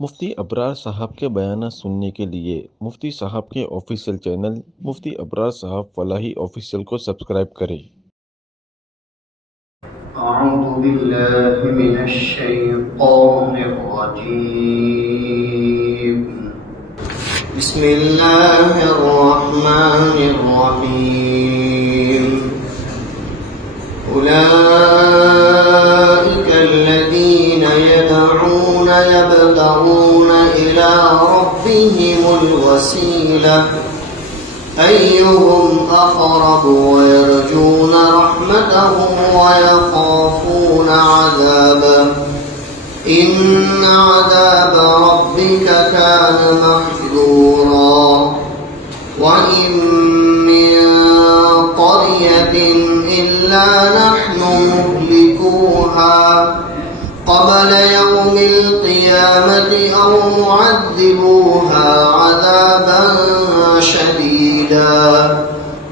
مفتی ابرار صاحب کے بیانات سننے کے لیے مفتی صاحب کے آفیشیل چینل مفتی ابرار صاحب فلاحی آفیشیل کو سبسکرائب کریں۔ اعوذ باللہ من الشیطان الرجیم بسم اللہ الرحمن الرحیم اولئک الذین يدعون يبتغون إلى ربهم الوسيلة أيهم أقرب ويرجون رحمته ويخافون عذابه إن عذاب ربك كان محذورا وإن من قرية إلا نحن مهلكوها قبل يوم القيامة أو معذبوها عذابا شديدا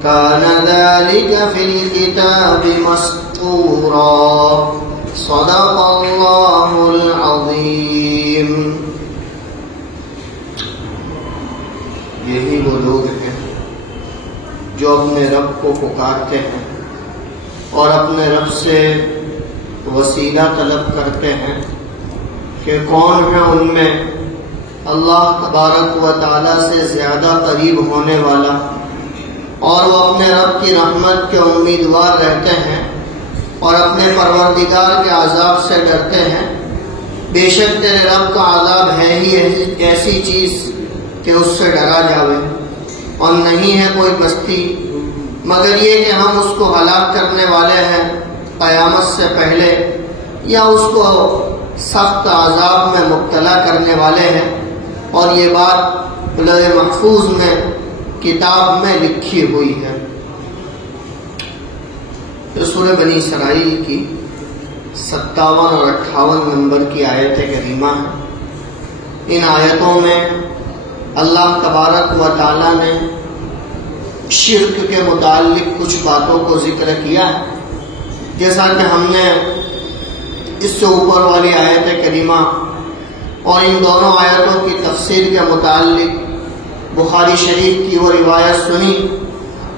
كان ذلك في الكتاب مسطورا صدق الله العظيم۔ یہی وہ لوگ ہیں جو اپنے رب کو پکارتے ہیں اور اپنے رب سے وسیلہ طلب کرتے ہیں کہ کون ہے ان میں اللہ تبارک و تعالی سے زیادہ قریب ہونے والا، اور وہ اپنے رب کی رحمت کے امیدوار رہتے ہیں اور اپنے پروردگار کے عذاب سے ڈرتے ہیں۔ بے شک تیرے رب کا عذاب ہے ہی ایسی چیز کہ اس سے ڈرا جاوے، اور نہیں ہے کوئی بستی مگر یہ کہ ہم اس کو ہلاک کرنے والے ہیں قیامت سے پہلے، یا اس کو سخت عذاب میں مبتلا کرنے والے ہیں، اور یہ بات لوح محفوظ میں کتاب میں لکھی ہوئی ہے۔ سورہ بنی اسرائیل کی 57 اور 58 نمبر کی آیت کریمہ ہے۔ ان آیتوں میں اللہ تبارک و تعالی نے شرک کے متعلق کچھ باتوں کو ذکر کیا ہے، جیسا کہ ہم نے اس سے اوپر والی آیت کریمہ اور ان دونوں آیتوں کی تفسیر کے متعلق بخاری شریف کی وہ روایت سنی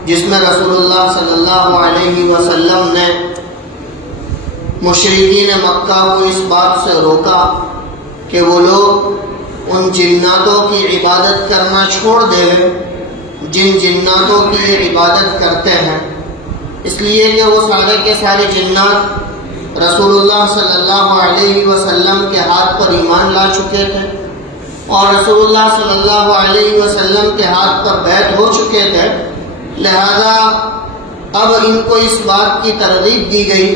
جس میں رسول اللہ صلی اللہ علیہ وسلم نے مشرکین مکہ کو اس بات سے روکا کہ وہ لوگ ان جناتوں کی عبادت کرنا چھوڑ دیں جن جناتوں کی یہ عبادت کرتے ہیں، اس لیے کہ وہ سارے کے سارے جنات رسول اللہ صلی اللہ علیہ وسلم کے ہاتھ پر ایمان لا چکے تھے اور رسول اللہ صلی اللہ علیہ وسلم کے ہاتھ پر بیعت ہو چکے تھے، لہذا اب ان کو اس بات کی ترغیب دی گئی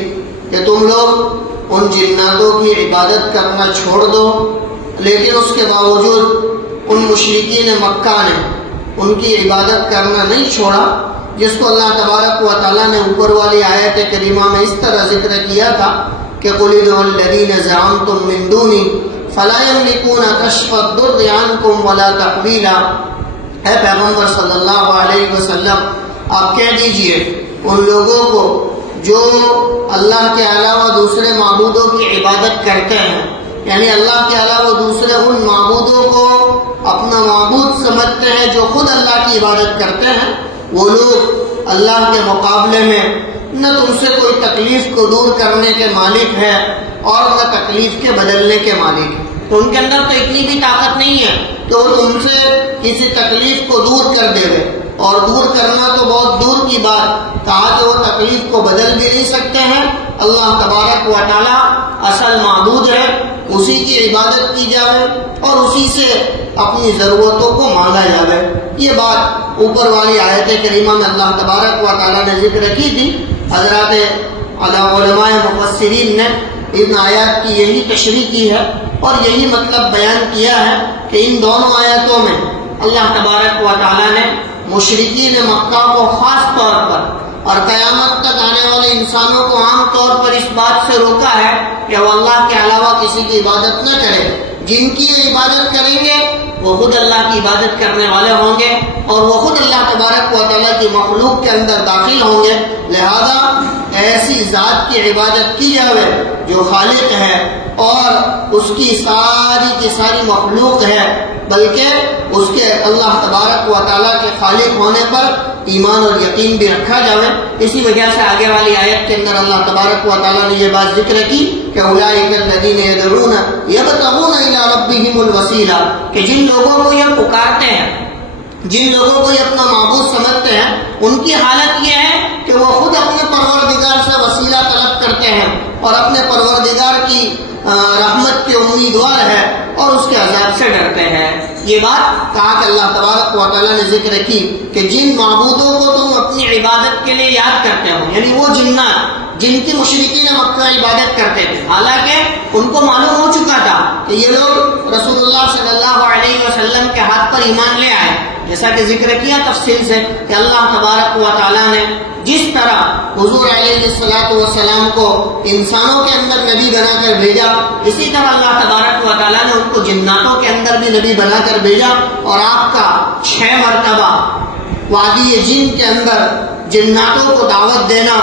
کہ تم لوگ ان جناتوں کی عبادت کرنا چھوڑ دو، لیکن اس کے باوجود ان مشرکین مکہ نے ان کی عبادت کرنا نہیں چھوڑا، جس کو اللہ تبارک و تعالیٰ نے اوپر والی آیت کریمہ میں اس طرح ذکر کیا تھا کہ قُلِ ادْعُوا الَّذِينَ زَعَمْتُم مِّن دُونِي فَلَا يَمْلِكُونَ كَشْفَ الضُّرِّ عَنكُمْ وَلَا تَحْوِيلًا۔ اے پیغمبر صلی اللہ علیہ وسلم آپ کہہ دیجئے ان لوگوں کو جو اللہ کے علاوہ دوسرے معبودوں کی عبادت کرتے ہیں، یعنی اللہ کے علاوہ دوسرے ان معبودوں کو اپنا معبود سمجھتے ہیں جو خود اللہ کی عبادت کرتے ہیں، وہ لوگ اللہ کے مقابلے میں نہ تم سے کوئی تکلیف کو دور کرنے کے مالک ہے اور نہ تکلیف کے بدلنے کے مالک ہے، تو ان کے اندر تو اتنی بھی طاقت نہیں ہے کہ وہ تم سے کسی تکلیف کو دور کر دے گے، اور دور کرنا تو بہت دور کی بات، کہا کہ وہ تکلیف کو بدل بھی نہیں سکتے ہیں۔ اللہ تبارک و تعالی اصل معبود ہے، اسی کی عبادت کی جائے اور اسی سے اپنی ضرورتوں کو مانگا جائے۔ یہ بات اوپر والی آیت کریمہ میں اللہ تبارک و تعالی نے ذکر کی تھی۔ حضرات علماء مفسرین نے ان آیات کی یہی تشریح کی ہے اور یہی مطلب بیان کیا ہے کہ ان دونوں آیتوں میں اللہ تبارک و تعالی نے مشرکین مکہ کو خاص طور پر اور قیامت تک آنے والے انسانوں کو عام طور پر اس بات سے روکا ہے کہ وہ اللہ کے علاوہ کسی کی عبادت نہ کرے، جن کی عبادت کریں گے وہ خود اللہ کی عبادت کرنے والے ہوں گے اور وہ خود اللہ تبارک و تعالیٰ کی مخلوق کے اندر داخل ہوں گے. لہذا اے ایسی ذات کی عبادت کی جاوے جو خالق ہے اور اس کی ساری مخلوق ہے، بلکہ اس کے اللہ تبارک و تعالیٰ کے خالق ہونے پر ایمان اور یقین بھی رکھا جاوے۔ اسی وجہ سے آگے والی آیت کے اندر اللہ تبارک و تعالیٰ نے یہ بات ذکر کی کہ اولئک الذین یدعون یبتغون الی ربہم الوسیلہ، کہ جن لوگوں کو یہ پکارتے ہیں، جن لوگوں کو یہ اپنا معبود سمجھتے ہیں، ان کی حالت یہ ہے کہ وہ خود اپنے پروردگار سے وسیلہ طلب کرتے ہیں اور اپنے پروردگار کی رحمت کے امیدوار ہے اور اس کے عذاب سے ڈرتے ہیں۔ یہ بات کہا کہ اللہ تبارک و تعالیٰ نے ذکر کی کہ جن معبودوں کو تم اپنی عبادت کے لیے یاد کرتے ہو، یعنی وہ جنات جن کی مشرکین مکہ عبادت کرتے تھے، حالانکہ ان کو معلوم ہو چکا تھا کہ یہ لوگ رسول اللہ صلی اللہ علیہ وسلم کے ہاتھ پر ایمان لے آئے، جیسا کہ ذکر کیا تفصیل سے کہ اللہ تبارک و تعالیٰ نے جس طرح حضور علیہ السلام کو انسانوں کے اندر نبی بنا کر بھیجا، اسی طرح اللہ تبارک و تعالیٰ نے ان کو جناتوں کے اندر بھی نبی بنا کر بھیجا، اور آپ کا 6 مرتبہ وادی جن کے اندر جناتوں کو دعوت دینا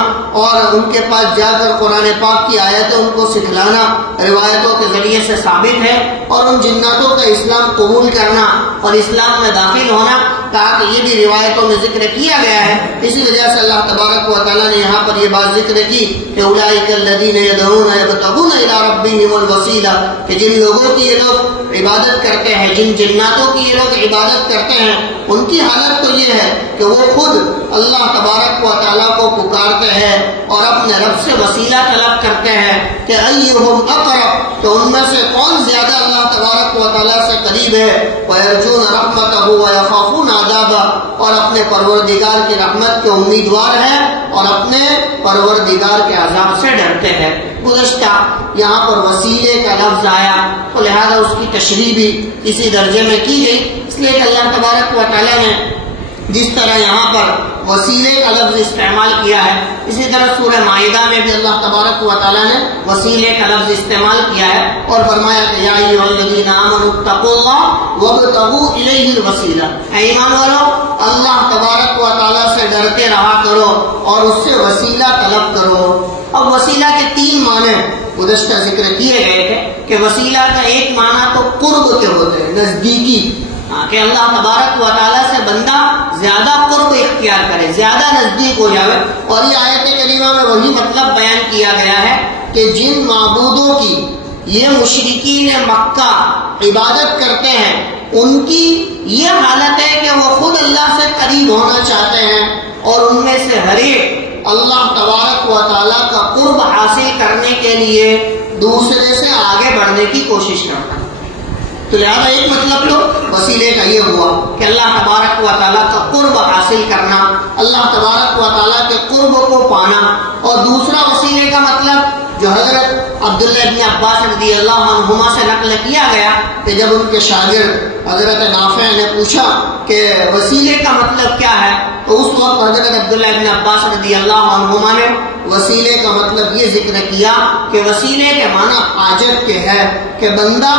اور ان کے پاس جا کر قرآن پاک کی آیتیں ان کو سکھلانا روایتوں کے ذریعے سے ثابت ہے، اور ان جناتوں کا اسلام قبول کرنا اور اسلام میں داخل ہونا تاکہ یہ بھی روایتوں میں ذکر کیا گیا ہے۔ اسی وجہ سے اللہ تبارک و تعالیٰ نے یہاں پر یہ بات ذکر کی کہ اولئک الذین یدعون یبتغون الی ربہم الوسیلہ، کہ جن لوگوں کی یہ لوگ عبادت کرتے ہیں، جن جناتوں کی یہ لوگ عبادت کرتے ہیں، ان کی حالت تو یہ ہے کہ وہ خود اللہ تبارک و تعالیٰ کو پکارتے ہیں اور اپنے رب سے وسیلہ طلب کرتے ہیں کہ ایہم اقرب، تو ان میں سے کون زیادہ اللہ تبارک و تعالیٰ سے قریب ہے، ویرجون رحمتہ ویخافون عذابہ، اور اپنے پروردگار کی رحمت کے امیدوار ہیں اور اپنے پروردگار کے عذاب سے ڈرتے ہیں۔ گزشتہ یہاں پر وسیلے کا لفظ آیا تو لہذا اس کی تشریح بھی اسی درجے میں کی گئی، اس لیے کہ اللہ تبارک و تعالیٰ نے جس طرح یہاں پر وسیلے کا لفظ استعمال کیا ہے، اسی طرح سورہ مائدہ میں بھی اللہ تبارک و تعالیٰ نے وسیلے کا لفظ استعمال کیا ہے اور فرمایا کہ یا ایھا الذین آمنوا اتقوا اللہ وابتغوا الیہ الوسیلہ، اے ایمان والو اللہ تبارک و تعالیٰ سے ڈرتے رہا کرو اور اس سے وسیلہ طلب کرو۔ اب وسیلہ کے 3 معنی گزشتہ ذکر کیے گئے تھے کہ وسیلہ کا ایک معنی تو قرب کے ہوتے ہیں، نزدیکی، کہ اللہ تبارک و تعالیٰ سے بندہ زیادہ قرب اختیار کرے، زیادہ نزدیک ہو جائے، اور یہ آیت کریمہ میں وہی مطلب بیان کیا گیا ہے کہ جن معبودوں کی یہ مشرکین مکہ عبادت کرتے ہیں، ان کی یہ حالت ہے کہ وہ خود اللہ سے قریب ہونا چاہتے ہیں اور ان میں سے ہر ایک اللہ تبارک و تعالیٰ کا قرب حاصل کرنے کے لیے دوسرے سے آگے بڑھنے کی کوشش کرتا ہے۔ تو لہذا ایک مطلب تو وسیلے کا یہ ہوا کہ اللہ تبارک و تعالیٰ کا قرب حاصل کرنا، اللہ تبارک و تعالیٰ کے قرب کو پانا، اور دوسرا وسیلے کا مطلب جو حضرت عبداللہ ابن عباس رضی اللہ عنہما سے نقل کیا گیا کہ جب ان کے شاگرد حضرت نافع نے پوچھا کہ وسیلے کا مطلب کیا ہے، تو اس وقت حضرت عبداللہ ابن عباس رضی اللہ عنہما نے وسیلے کا مطلب یہ ذکر کیا کہ وسیلے کے معنی حاجت کے ہے، کہ بندہ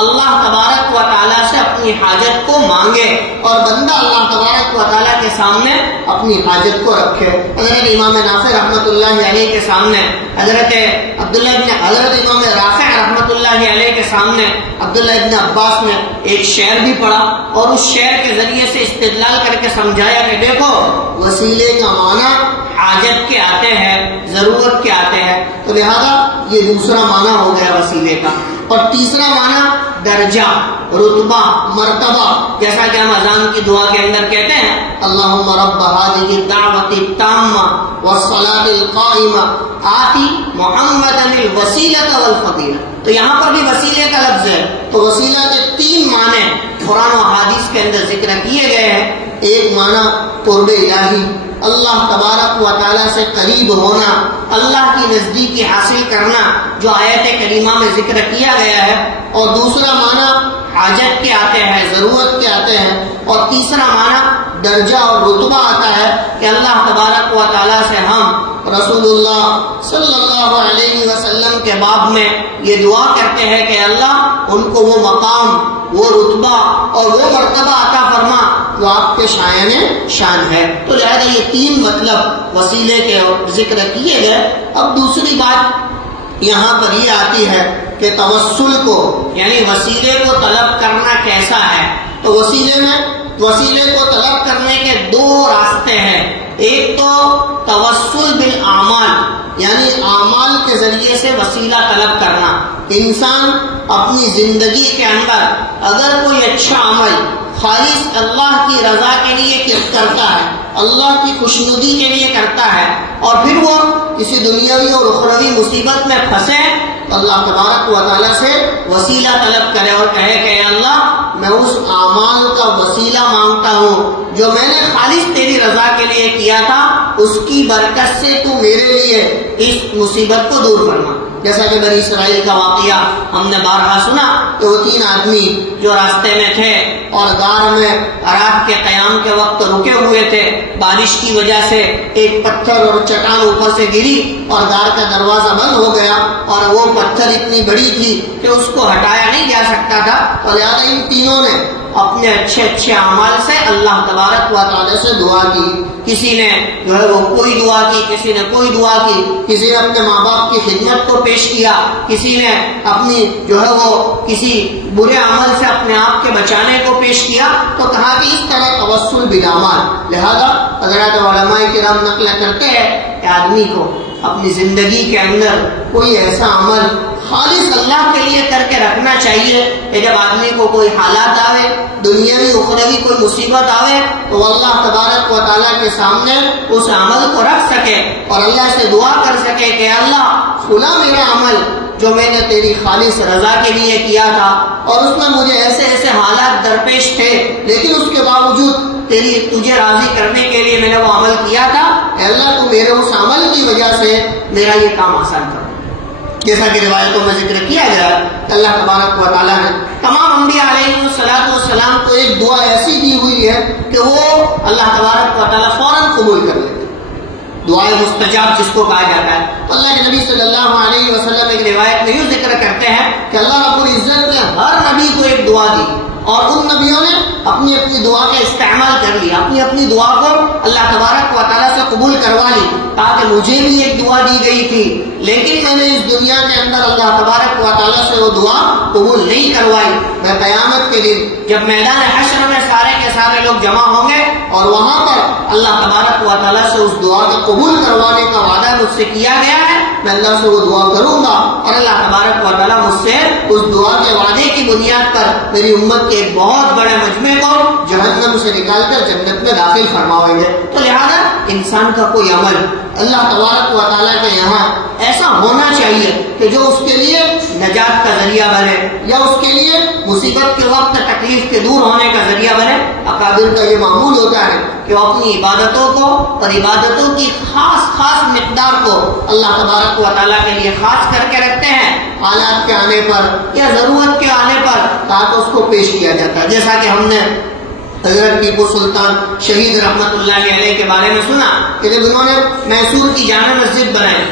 اللہ تبارک و تعالیٰ سے اپنی حاجت کو مانگے اور بندہ اللہ تبارک و تعالیٰ کے سامنے اپنی حاجت کو رکھے۔ حضرت امام نافع رحمۃ اللہ علیہ کے سامنے حضرت امام رافع رحمۃ اللہ علیہ کے سامنے عبداللہ ابن عباس نے ایک شعر بھی پڑھا اور اس شعر کے ذریعے سے استدلال کر کے سمجھایا کہ دیکھو وسیلے کا معنی حاجت کے آتے ہیں، ضرورت کے آتے ہیں، تو لہذا یہ دوسرا معنی ہو گیا وسیلے کا۔ اور تیسرا معنی درجہ، رتبہ، مرتبہ، جیسا کہ ہم اذان کی دعا کے اندر کہتے ہیں اللہم رب هذه الدعوة التامة والصلاة القائمة آتی محمدا الوسیلة والفضیلہ، تو یہاں پر بھی وسیلے کا لفظ ہے۔ تو وسیلہ کے 3 معنی قرآن و حدیث کے اندر ذکر کیے گئے ہیں۔ ایک معنی قرب الہی، اللہ تبارک و تعالیٰ سے قریب ہونا، اللہ کی نزدیکی حاصل کرنا جو آیت کریمہ میں ذکر کیا گیا ہے، اور دوسرا معنی حاجت کے آتے ہیں، ضرورت کے آتے ہیں، اور تیسرا معنی درجہ اور رتبہ آتا ہے کہ اللہ تبارک و تعالیٰ سے ہم رسول اللہ صلی اللہ علیہ وسلم کے باب میں یہ دعا کرتے ہیں کہ اللہ ان کو وہ مقام، وہ رتبہ اور وہ مرتبہ عطا فرما وہ آپ کے شایان شان ہے۔ تو لہذا یہ تین مطلب وسیلے کے ذکر کیے گئے۔ اب دوسری بات یہاں پر یہ آتی ہے کہ توسل کو یعنی وسیلے کو طلب کرنا کیسا ہے۔ تو وسیلے کو طلب کرنے کے دو راستے ہیں۔ ایک تو توسل بالاعمال یعنی اعمال کے ذریعے سے وسیلہ طلب کرنا۔ انسان اپنی زندگی کے اندر اگر کوئی اچھا عمل خالص اللہ کی رضا کے لیے کرتا ہے، اللہ کی خوشنودی کے لیے کرتا ہے، اور پھر وہ کسی دنیاوی اور اخروی مصیبت میں پھنسے، اللہ تبارک و تعالیٰ سے وسیلہ طلب کرے اور کہے کہ اے اللہ میں اس اعمال کا وسیلہ مانگتا ہوں جو میں نے خالص تیری رضا کے لیے کیا تھا، اس کی برکت سے تو میرے لیے اس مصیبت کو دور کرنا۔ جیسا کہ بنی اسرائیل کا واقعہ ہم نے بارہا سنا کہ وہ 3 آدمی جو راستے میں تھے اور غار میں رات کے قیام کے وقت رکے ہوئے تھے، بارش کی وجہ سے ایک پتھر اور چٹان اوپر سے گری اور غار کا دروازہ بند ہو گیا، اور وہ پتھر اتنی بڑی تھی کہ اس کو ہٹایا نہیں جا سکتا تھا، اور لہٰذا ان تینوں نے اپنے اچھے اعمال سے اللہ تبارک و تعالی سے دعا کی۔ کسی نے جو ہے وہ کوئی دعا کی، کسی نے کوئی دعا کی، کسی نے اپنے ماں باپ کی خدمت کو پیش کیا، کسی نے اپنی جو ہے وہ کسی برے عمل سے اپنے آپ کے بچانے کو پیش کیا۔ تو کہا کہ اس طرح توسل بالاعمال۔ لہذا حضرات علماء کرام نقل کرتے ہیں کہ آدمی کو اپنی زندگی کے اندر کوئی ایسا عمل خالص اللہ کے لیے کر کے رکھنا چاہیے کہ جب آدمی کو کوئی حالات آوے، دنیاوی اخروی کوئی مصیبت آوے، تو اللہ تبارک و تعالیٰ کے سامنے اس عمل کو رکھ سکے اور اللہ سے دعا کر سکے کہ اللہ فلاں میرا عمل جو میں نے تیری خالص رضا کے لیے کیا تھا اور اس میں مجھے ایسے حالات درپیش تھے، لیکن اس کے باوجود تجھے راضی کرنے کے لیے میں نے وہ عمل کیا تھا، اے اللہ تو میرے اس عمل کی وجہ سے میرا یہ کام آسان کر۔ جیسا کہ روایتوں میں ذکر کیا گیا، اللہ تبارک و تعالیٰ نے تمام انبیاء علیہ السلام کو ایک دعا ایسی دی ہوئی ہے کہ وہ اللہ تبارک و تعالیٰ فوراً قبول کر لیتے، دعائے مستجاب جس کو کہا جاتا ہے۔ اللہ کے نبی صلی اللہ علیہ وسلم ایک روایت میں یوں ذکر کرتے ہیں کہ اللہ رب العزت نے ہر نبی کو ایک دعا دی، اور ان نبیوں نے اپنی دعا کا استعمال کر لیا، اپنی دعا کو اللہ تبارک و تعالیٰ سے قبول کروا لی، تاکہ مجھے بھی ایک دعا دی گئی تھی، لیکن میں نے اس دنیا کے اندر اللہ تبارک و تعالیٰ سے وہ دعا قبول نہیں کروائی۔ میں قیامت کے دن جب میدان حشر میں سارے کے سارے لوگ جمع ہوں گے اور وہاں پر اللہ تبارک و تعالیٰ سے اس دعا کو قبول کروانے کا وعدہ مجھ سے کیا گیا ہے، میں اللہ سے وہ دعا کروں گا، اور اللہ تبارک و تعالیٰ مجھ سے اس دعا کے وعدے کی بنیاد پر میری امت کے ایک بہت بڑے مجمع کو جہنم سے نکال کر جنت میں داخل فرمائیں گے۔ تو لہذا انسان کا کوئی عمل اللہ تبارک و تعالیٰ کے یہاں ایسا ہونا چاہیے کہ جو اس کے لیے نجات کا ذریعہ بنے یا اس کے لیے مصیبت کے وقت تکلیف کے دور ہونے کا ذریعہ بنے۔ اکابر کا یہ معمول ہوتا ہے کہ وہ اپنی عبادتوں کو اور عبادتوں کی خاص مقدار کو اللہ تبارک و تعالیٰ کے لیے خاص کر کے رکھتے ہیں، حالات کے آنے پر یا ضرورت کے آنے پر تاکہ اس کو پیش کیا جاتا ہے۔ جیسا کہ ہم نے حضرت ٹیپو سلطان شہید رحمت اللہ علیہ کے بارے میں سنا کہ جب انہوں نے میسور کی جامع مسجد بنائی،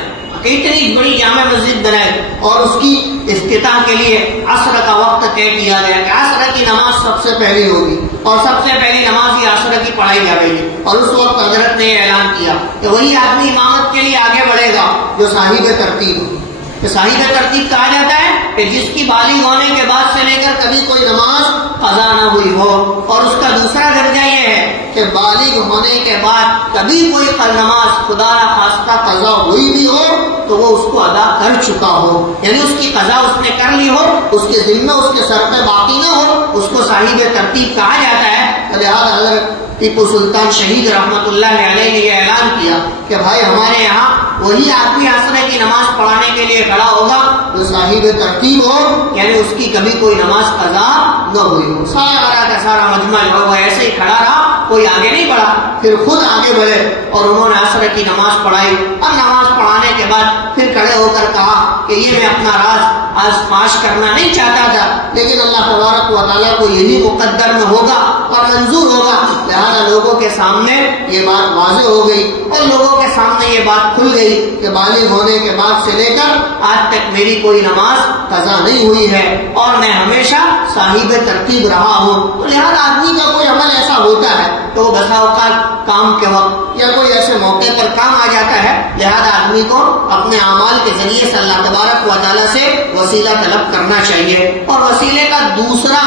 اتنی بڑی جامع مسجد بنائی، اور اس کی افتتاح کے لیے عصر کا وقت طے کیا گیا کہ عصر کی نماز سب سے پہلی ہوگی اور سب سے پہلی نماز ہی عصر کی پڑھائی جائے گی، اور اس وقت حضرت نے اعلان کیا کہ وہی آدمی امامت کے لیے آگے بڑھے گا جو صاحب ترتیب ہو۔ کہ صاحب ترتیب کہا جاتا ہے کہ جس کی بالغ ہونے کے بعد سے لے کر کبھی کوئی نماز قضا نہ ہوئی ہو، اور اس کا دوسرا درجہ یہ ہے کہ بالغ ہونے کے بعد کبھی کوئی نماز خدا نخواستہ قضا ہوئی بھی ہو تو وہ اس کو ادا کر چکا ہو، یعنی اس کی قضا اس نے کر لی ہو، اس کے ذمہ اس کے سر پہ باقی نہ ہو، اس کو صاحب ترتیب کہا جاتا ہے۔ لہٰذا حضرت ٹیپو سلطان شہید رحمت اللہ علیہ نے یہ اعلان کیا کہ بھائی ہمارے یہاں وہی آدمی عصر کی نماز پڑھانے کے لیے کھڑا ہوگا جو صاحب ترتیب ہو، یعنی اس کی کبھی کوئی نماز قضا نہ ہوئی ہو۔ سارا کا سارا مجمع جو ہے وہ ایسے ہی کھڑا رہا، کوئی آگے نہیں بڑھا، پھر خود آگے بڑھے اور انہوں نے عصر کی نماز پڑھائی۔ اور نماز پڑھانے کے بعد پھر کھڑے ہو کر کہا کہ یہ میں اپنا راز آج فاش کرنا نہیں چاہتا تھا، لیکن اللہ تبارک و تعالیٰ کو یہی مقدر میں ہوگا اور منظور ہوگا۔ لہذا لوگوں کے سامنے یہ بات واضح ہو گئی اور لوگوں کے سامنے یہ بات کھل گئی کہ بالغ ہونے کے بعد سے لے کر آج تک میری کوئی نماز قضا نہیں ہوئی ہے اور میں ہمیشہ صاحب ترتیب رہا ہوں۔ تو لہذا آدمی کا کوئی عمل ایسا ہوتا ہے تو بسا اوقات کام کے وقت یا کوئی ایسے موقع پر کام آ جاتا ہے، لہذا آدمی کو اپنے اعمال کے ذریعے سے اللہ تبارک و تعالیٰ سے وسیلہ طلب کرنا چاہیے۔ اور وسیلے کا دوسرا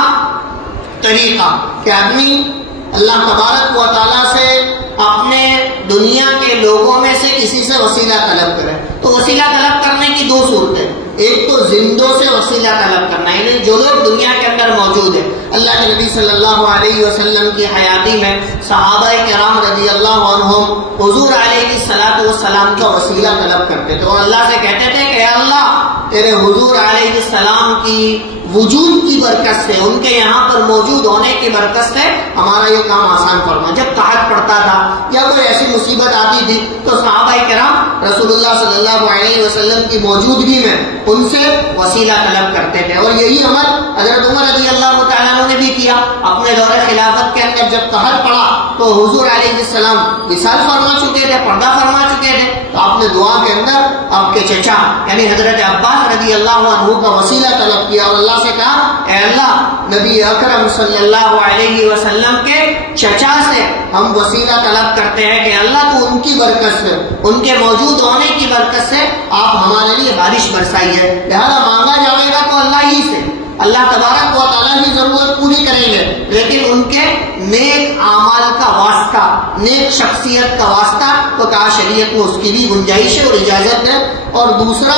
طریقہ کہ آدمی اللہ تبارک و تعالیٰ سے اپنے دنیا کے لوگوں میں سے کسی سے وسیلہ طلب کرے۔ تو وسیلہ طلب کرنے کی دو صورتیں، ایک تو زندوں سے وسیلہ طلب کرنا، یعنی جو لوگ دنیا کے اندر موجود ہیں۔ اللہ کے نبی صلی اللہ علیہ وسلم کی حیاتی میں صحابہ کرام رضی اللہ عنہم حضور علیہ الصلوۃ والسلام کا وسیلہ طلب کرتے تھے اور اللہ سے کہتے تھے کہ اے اللہ تیرے حضور علیہ السلام کی وجود کی برکت سے، ان کے یہاں پر موجود ہونے کی برکت سے ہمارا یہ کام آسان فرما۔ جب قحط پڑتا تھا یا کوئی ایسی مصیبت آتی تھی تو صحابہ کرام رسول اللہ صلی اللہ علیہ وسلم کی موجودگی میں ان سے وسیلہ طلب کرتے تھے، اور یہی عمل حضرت عمر رضی اللہ تعالیٰ عنہ نے بھی کیا۔ اپنے دور خلافت کے اندر جب قحط پڑا تو حضور علیہ السلام وصال فرما چکے تھے، پردہ فرما چکے تھے، تو آپ نے دعا کے اندر آپ کے چچا یعنی حضرت عباس رضی اللہ عنہ کا وسیلہ طلب کیا اور اللہ سے کہا اے اللہ نبی اکرم صلی اللہ علیہ وسلم کے چچا سے ہم وسیلہ طلب کرتے ہیں کہ اللہ تو ان کی برکت سے، ان کے موجود ہونے کی برکت سے آپ ہمارے لیے بارش برسائیے۔ لہذا مانگا جائے گا تو اللہ ہی سے، اللہ تبارک و تعالیٰ کی ضرورت پوری کریں گے، لیکن ان کے نیک اعمال کا واسطہ، نیک شخصیت کا واسطہ تو کہا شریعت میں اس کی بھی گنجائش ہے اور اجازت ہے۔ اور دوسرا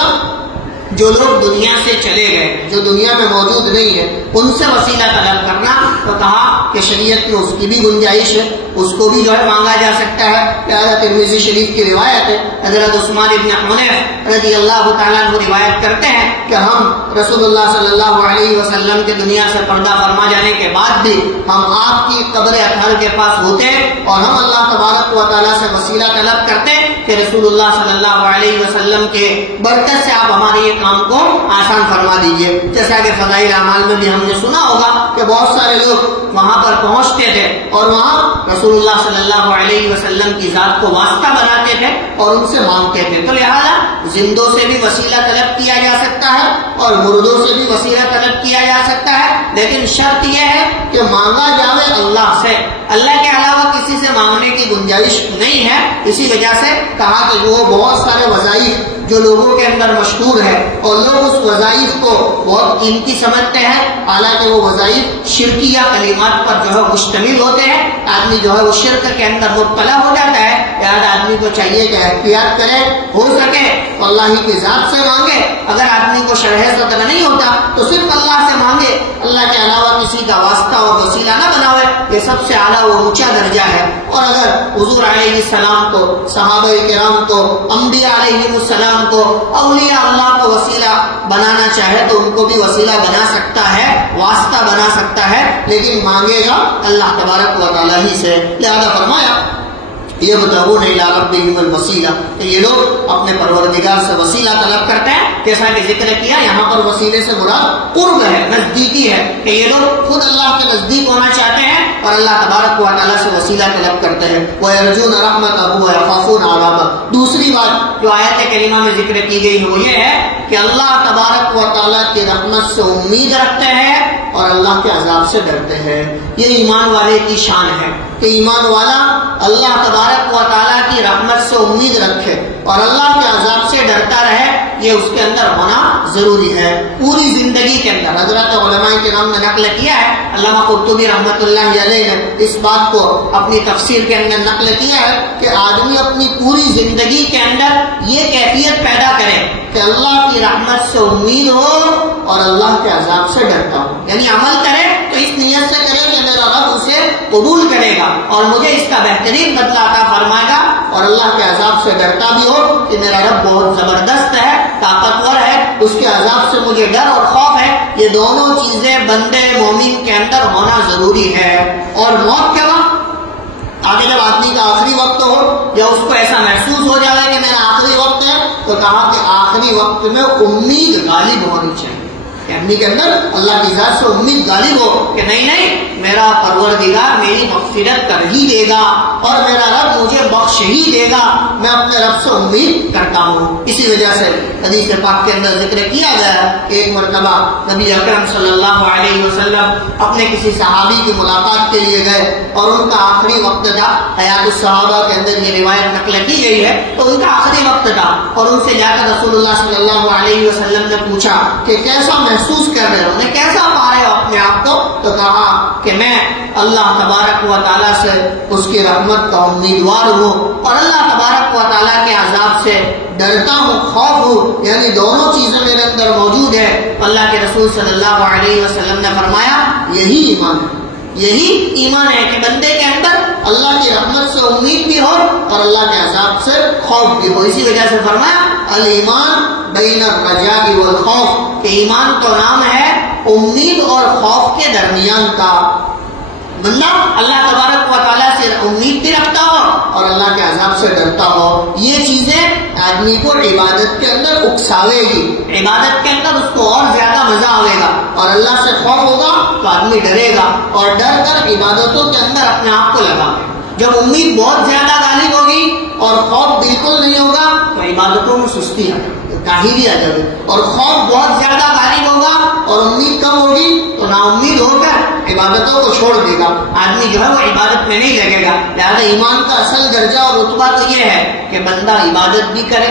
جو لوگ دنیا سے چلے گئے، جو دنیا میں موجود نہیں ہے، ان سے وسیلہ طلب کرنا تو کہا کہ شریعت میں اس کی بھی گنجائش ہے، اس کو بھی جو ہے مانگا جا سکتا ہے۔ لہذا ترمذی شریف کی روایت ہے، حضرت عثمان ابن حنیف رضی اللہ تعالیٰ عنہ روایت کرتے ہیں کہ ہم رسول اللہ صلی اللہ علیہ وسلم کے دنیا سے پردہ فرما جانے کے بعد بھی ہم آپ کی قبر اطہر کے پاس ہوتے اور ہم اللہ تبارک و تعالیٰ سے وسیلہ طلب کرتے کہ رسول اللہ صلی اللہ علیہ وسلم کے برکت سے آپ ہمارے یہ کام کو آسان فرما دیجئے۔ جیسا کہ فضائل اعمال میں بھی ہم نے سنا ہوگا کہ بہت سارے لوگ وہاں پر پہنچتے تھے اور وہاں رسول اللہ صلی اللہ علیہ وسلم کی ذات کو واسطہ بناتے تھے اور ان سے مانگتے تھے۔ تو لہذا زندوں سے بھی وسیلہ طلب کیا جا سکتا ہے اور مردوں سے بھی وسیلہ طلب کیا جا سکتا ہے، لیکن شرط یہ ہے کہ مانگا جاوے اللہ سے، اللہ کے علاوہ کسی سے مانگنے کی گنجائش نہیں ہے۔ اسی وجہ سے کہا کہ وہ بہت سارے وظائف جو لوگوں کے اندر مشہور ہے اور لوگ اس وظائف کو بہت قیمتی سمجھتے ہیں، حالانکہ وہ وظائف شرکیہ کلمات پر جو ہے مشتمل ہوتے ہیں، آدمی جو ہے وہ شرک کے اندر مبتلا ہو جاتا ہے۔ لہذا آدمی کو چاہیے کہ احتیاط کرے، ہو سکے تو اللہ ہی کی ذات سے مانگے، اگر آدمی کو شرح صدر نہیں ہوتا تو صرف اللہ سے مانگے، اللہ کے علاوہ کسی کا واسطہ اور وسیلہ نہ بناوے، یہ سب سے اعلیٰ و اونچا درجہ ہے۔ اور اگر حضور علیہ السلام کو، صحابہ کرام کو، انبیاء علیہ السلام کو، اولیاء اللہ کو وسیلہ بنانا چاہے تو ان کو بھی وسیلہ بنا سکتا ہے، واسطہ بنا سکتا ہے، لیکن مانگے گا اللہ تبارک و تعالیٰ ہی سے۔ لہذا فرمایا یبتغون الی ربہم الوسیلہ، کہ یہ لوگ اپنے پروردگار سے وسیلہ طلب کرتے ہیں۔ جیسا کہ ذکر کیا یہاں پر وسیلے سے مراد قرب ہے، نزدیکی ہے، کہ یہ لوگ خود اللہ کے نزدیک ہونا چاہتے ہیں اور اللہ تبارک و تعالیٰ سے وسیلہ طلب کرتے ہیں۔ وَيَرْجُونَ رَحْمَتَهُ وَيَخَافُونَ عَذَابَهُ۔ دوسری بات جو آیت کریمہ میں ذکر کی گئی وہ یہ ہے کہ اللہ تبارک و تعالیٰ کی رحمت سے امید رکھتے ہیں اور اللہ کے عذاب سے ڈرتے ہیں۔ یہ ایمان والے کی شان ہے کہ ایمان والا اللہ تبارک و تعالیٰ کی رحمت سے امید رکھے اور اللہ کے عذاب سے ڈرتا رہے، یہ اس کے اندر ہونا ضروری ہے۔ پوری زندگی کے اندر حضرت علماء کرام نے نقل کیا ہے، علامہ قرطبی رحمۃ اللہ علیہ نے اس بات کو اپنی تفسیر کے اندر نقل کیا ہے کہ آدمی اپنی پوری زندگی کے اندر یہ کیفیت پیدا کرے کہ اللہ کی رحمت سے امید ہو اور اللہ کے عذاب سے ڈرتا ہو، یعنی عمل کرے تو اس نیت سے کرے کہ میرا رب اسے قبول کرے گا اور مجھے اس کا بہترین بدلہ عطا فرمائے گا، اور اللہ کے عذاب سے ڈرتا بھی ہو کہ میرا رب بہت زبردست ہے، طاقتور ہے، اس کے عذاب سے مجھے ڈر اور خوف ہے۔ یہ دونوں چیزیں بندے مومن کے اندر ہونا ضروری ہے۔ اور موت کے وقت آگے جب آدمی کا آخری وقت ہو یا اس کو ایسا محسوس ہو جائے کہ میرا آخری وقت ہے، تو کہا کہ آخری وقت میں امید غالب ہونی چاہیے۔ کہ آدمی کے اندر اللہ کی ذات سے امید غالب ہو کہ نہیں میرا پروردگار میری مغفرت کر ہی دے گا اور میرا رب مجھے بخش ہی دے گا، میں اپنے رب سے امید کرتا ہوں۔ اسی وجہ سے حدیث پاک کے اندر ذکر کیا گیا کہ ایک مرتبہ نبی اکرم صلی اللہ علیہ وسلم اپنے کسی صحابی کی ملاقات کے لیے گئے اور ان کا آخری وقت تھا۔ حیات الصحابہ کے اندر یہ روایت نقل کی گئی ہے، تو ان کا آخری وقت تھا اور ان سے جا کر رسول اللہ صلی اللہ علیہ وسلم نے پوچھا کہ کیسا محسوس کر رہے ہو، انہیں کیسا پا رہے ہو اپنے آپ کو؟ تو کہا کہ میں اللہ تبارک و تعالیٰ سے اس کی رحمت کا امیدوار ہوں اور اللہ تبارک و تعالیٰ کے عذاب سے ڈرتا ہوں، خوف ہوں، یعنی دونوں چیزیں میرے اندر موجود ہے۔ اللہ کے رسول صلی اللہ علیہ وسلم نے فرمایا یہی ایمان ہے، یہی ایمان ہے کہ بندے کے اندر اللہ کی رحمت سے امید بھی ہو اور اللہ کے عذاب سے خوف بھی ہو۔ اسی وجہ سے فرمایا الایمان بین الرجاء والخوف، کہ ایمان تو نام ہے امید اور خوف کے درمیان کا۔ بندہ اللہ تبارک و تعالیٰ سے امید بھی رکھتا ہو اور اللہ کے عذاب سے ڈرتا ہو، یہ چیزیں آدمی کو عبادت کے اندر اکساوے گی، عبادت کے اندر اس کو اور زیادہ مزہ آئے گا، اور اللہ سے خوف ہوگا تو آدمی ڈرے گا اور ڈر کر عبادتوں کے اندر اپنے آپ کو لگا۔ جب امید بہت زیادہ غالب ہوگی اور خوف بالکل نہیں ہوگا تو عبادتوں میں سستی آ جائے گی، کاہلی آ جائے گی، اور خوف بہت زیادہ غالب ہوگا اور امید کم ہوگی تو نا امید ہو کر عبادتوں کو چھوڑ دے گا، آدمی جو ہے وہ عبادت میں نہیں لگے گا۔ لہذا ایمان کا اصل درجہ اور رتبہ تو یہ ہے کہ بندہ عبادت بھی کرے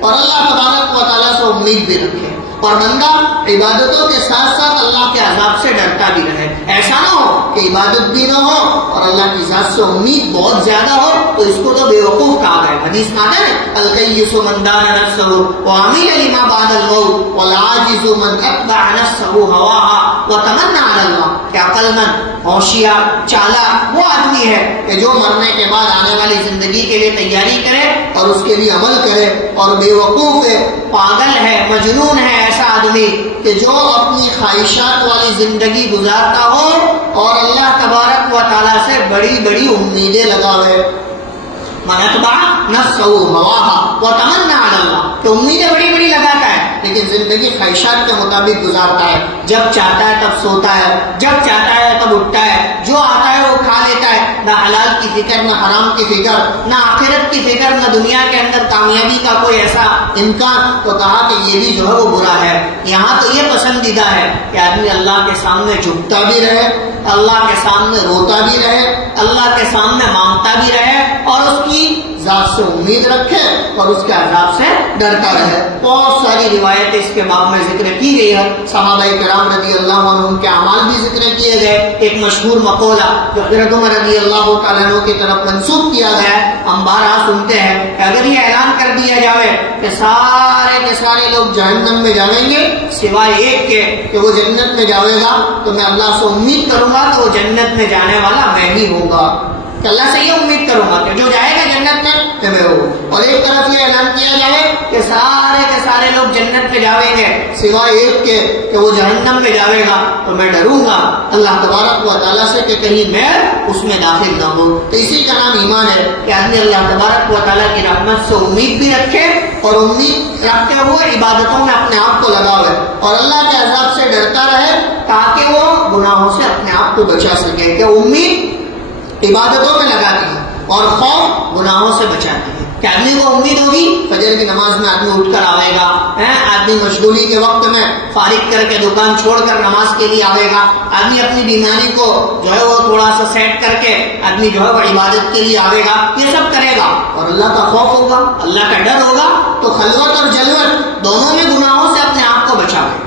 اور اللہ تبارک و تعالیٰ سے امید بھی رکھے، اور بندہ عبادتوں کے ساتھ ساتھ اللہ کے عذاب سے ڈرتا بھی رہے۔ ایسا نہ ہو کہ عبادت بھی نہ ہو اور اللہ کی ذات سے امید بہت زیادہ ہو تو اس کو تو بے وقوف کہا گیا۔ حدیث میں آتا ہے الکیس من دان نفسه وعمل لما بعد الموت والعاجز من اتبع نفسه هواها وتمنى على الله، کہ عقل مند، ہوشیار، چالاک وہ آدمی ہے کہ جو مرنے کے بعد آنے والی زندگی کے لیے تیاری کرے اور اس کے لیے عمل کرے، اور بے وقوف ہے، پاگل ہے، مجنون ہے ایسا آدمی کہ جو اپنی خواہشات والی زندگی گزارتا ہو اور اللہ تبارک و تعالیٰ سے بڑی بڑی امیدیں لگاوے۔ من اتبع نفسه هواها وتمنى على الله، کہ امیدیں بڑی بڑی لگاتا ہے لیکن زندگی خواہشات کے مطابق گزارتا ہے، جب چاہتا ہے تب سوتا ہے، جب چاہتا ہے تب اٹھتا ہے، جو آتا ہے وہ کھا لیتا ہے، نہ حلال کی فکر، نہ حرام کی فکر، نہ آخرت کی فکر، نہ دنیا کے اندر کامیابی کا کوئی ایسا امکان۔ تو کہا کہ یہ بھی جو ہے وہ برا ہے۔ یہاں تو یہ پسندیدہ ہے کہ آدمی اللہ کے سامنے جھکتا بھی رہے، اللہ کے سامنے روتا بھی رہے، اللہ کے سامنے مانگتا بھی رہے، اور اس کی ذات سے امید رکھے اور اس کے عذاب سے ڈرتا رہے۔ بہت ساری روایتیں اس کے باب میں ذکر کی گئی ہے، صحابہ کرام رضی اللہ عنہم کے اعمال بھی ذکر کیے گئے۔ ایک مشہور مقولہ جو حضرت عمر رضی اللہ تعالیٰ عنہ کی طرف منسوب کیا گیا ہے، ہم بارہا سنتے ہیں کہ اگر یہ اعلان کر دیا جائے کہ سارے کے سارے لوگ جہنم میں جائیں گے سوائے ایک کے کہ وہ جنت میں جاوے گا، تو میں اللہ سے امید کروں گا کہ وہ جنت میں جانے والا میں ہی ہوں گا، کہ اللہ سے یہ امید کروں گا کہ جو جائے گا جنت میں کہ میں ہوں۔ اور ایک طرف یہ اعلان کیا جائے کہ سارے کے سارے لوگ جنت میں جاویں گے سوائے ایک کے کہ وہ جہنم میں جاوے گا، تو میں ڈروں گا اللہ تبارک و تعالیٰ سے کہ کہیں میں اس میں داخل نہ ہوں۔ تو اسی کا نام ایمان ہے کہ آدمی اللہ تبارک و تعالیٰ کی رحمت سے امید بھی رکھے اور امید رکھتے ہوئے عبادتوں میں اپنے آپ کو لگاوے اور اللہ کے عذاب سے ڈرتا رہے تاکہ وہ گناہوں سے اپنے آپ کو بچا سکے۔ کہ امید عبادتوں میں لگاتی ہے اور خوف گناہوں سے بچاتی ہے۔ کہ آدمی کو امید ہوگی فجر کی نماز میں آدمی اٹھ کر آئے گا، آدمی مشغولی کے وقت میں فارغ کر کے دکان چھوڑ کر نماز کے لیے آئے گا، آدمی اپنی بیماری کو جو ہے وہ تھوڑا سا سیٹ کر کے آدمی جو ہے وہ عبادت کے لیے آئے گا، یہ سب کرے گا اور اللہ کا خوف ہوگا، اللہ کا ڈر ہوگا، تو خلوت اور جلوت دونوں میں گناہوں سے اپنے آپ کو بچاوے،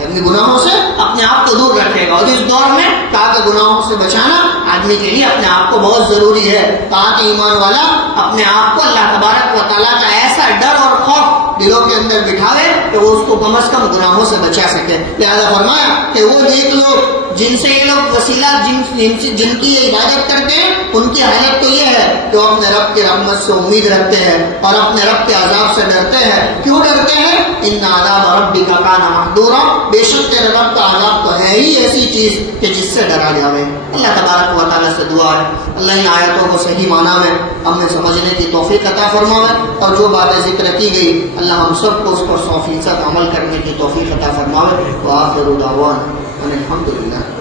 یعنی گناہوں سے اپنے آپ کو دور رکھے گا۔ اور اس دور میں کہا کہ گناہوں سے بچانا آدمی کے لیے اپنے آپ کو بہت ضروری ہے، تاکہ ایمان والا اپنے آپ کو اللہ تبارک و تعالیٰ کا ایسا ڈر اور خوف دلوں کے اندر بٹھاوے کہ وہ اس کو کم از کم گناہوں سے بچا سکے۔ لہذا فرمایا کہ وہ نیک لوگ جن سے یہ لوگ وسیلہ جن کی یہ عبادت کرتے ہیں ان کی حالت تو یہ ہے کہ وہ اپنے رب کی رحمت سے امید رکھتے ہیں اور اپنے رب کے عذاب سے ڈرتے ہیں۔ کیوں ڈرتے ہیں؟ ان عذاب ربک کان محذورا، بے شک تیرے رب کا عذاب تو ہے ہی ایسی چیز کہ جس سے ڈرا جاوے۔ اللہ تبارک و تعالیٰ سے دعا ہے اللہ ان آیتوں کو صحیح معنی میں ہمیں سمجھنے کی توفیق عطا فرمائے، اور جو باتیں ذکر کی گئی اللہ ہم سب کو اس پر 100% ساتھ عمل کرنے کی توفیق عطا فرماوے. وآخر دعوانا الحمدللہ.